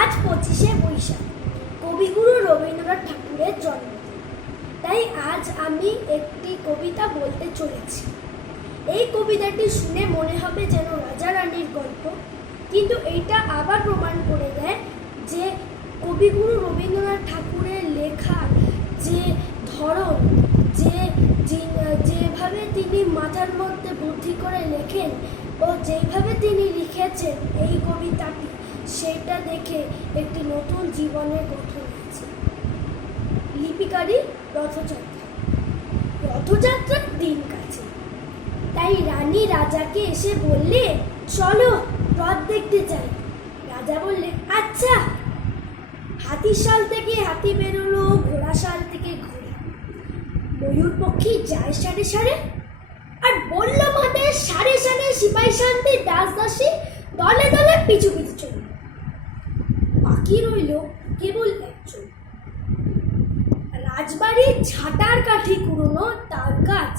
আজ 25শে বৈশাখ, কবিগুরু রবীন্দ্রনাথ ঠাকুরের জন্মদিন। তাই আজ আমি একটি কবিতা বলতে চলেছি। এই কবিতাটি শুনে মনে হবে যেন রাজা রানীর গল্প, কিন্তু এইটা আবার প্রমাণ করে দেয় যে কবিগুরু রবীন্দ্রনাথ ঠাকুরের লেখা যে ধরন, যেভাবে তিনি মাথার মধ্যে বুদ্ধি করে লেখেন ও যেভাবে তিনি লিখেছেন এই কবিতাটি, সেটা দেখে একটি নতুন জীবনের গঠন হয়েছে। লিপিকারী রথযাত্রার দিন কাছে, তাই রানী রাজাকে এসে বললে, চলো রথ দেখতে যাই। রাজা বললে, আচ্ছা। হাতির শাল থেকে হাতি বেরোলো, ঘোড়া শাল থেকে ঘোড়া, ময়ূর পক্ষী যায় সারে সারে, আর বলল মাঠে সারে সারে সিপাহী শান্তি দাস দাসী দলে দলে পিছু পিছু চলল। বাকি রইল কেবল একজন, রাজবাড়ির ঝাঁটার কাঠি কুড়োনো তার কাজ।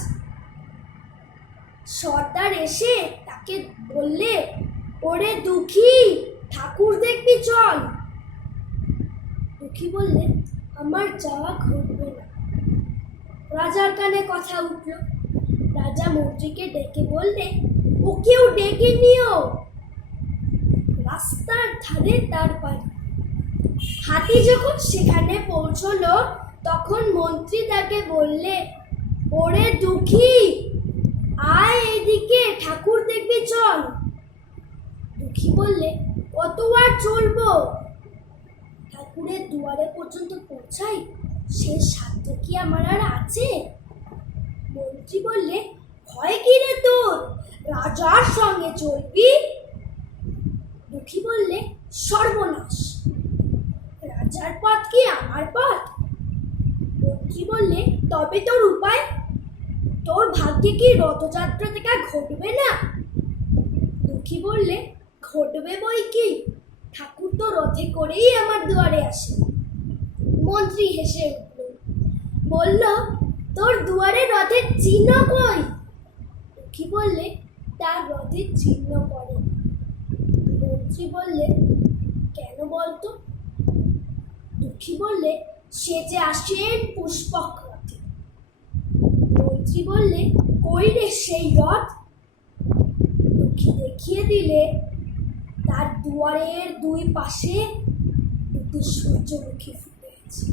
সর্দার এসে তাকে বললে, ওরে দুঃখী, ঠাকুর দেখবি চল। দুঃখী বললে, আমার যাওয়া ঘটবে না। রাজার কানে কথা উঠল। রাজা মন্ত্রীকে ডেকে বললে, ওকেও ডেকে নিও। রাস্তার ধারে তার বাড়ি। হাতি যখন সেখানে পৌঁছলো, তখন মন্ত্রী তাকে বললে, ওরে দুঃখী, আয় এদিকে, ঠাকুর দেখবি চল। দুঃখী বললে, কত আর চলবো? ঠাকুরের দুয়ারে পর্যন্ত পৌঁছাই, সে সাধ্য কি আমার আর আছে? মন্ত্রী বললে, ভয় কি রে তোর, রাজার সঙ্গে চলবি? দুঃখী বললে, সর্বনাশ, রাজার পথ কি আমার পথ? মন্ত্রী বললে, তবে তোর উপায়? তোর ভাগ্যে কি রথযাত্রা দেখা ঘটবে না? দুঃখী বললে, ঘটবে বই কি, ঠাকুর তো রথে করেই আমার দুয়ারে আসে। মন্ত্রী হেসে উঠল, বলল, তোর দুয়ারে রথের চিহ্ন কই? দুঃখী বললে, তার রথের চিহ্ন পড়ে। মন্ত্রী বললে, কেন বলতো? দুঃখী বললে, সে যে আসেন পুষ্পক রথে। মন্ত্রী বললে, কই রে সেই রথ? দুঃখী দেখিয়ে দিলে, তার দুয়ারের দুই পাশে দুটি সূর্যমুখী ফুটে আছে।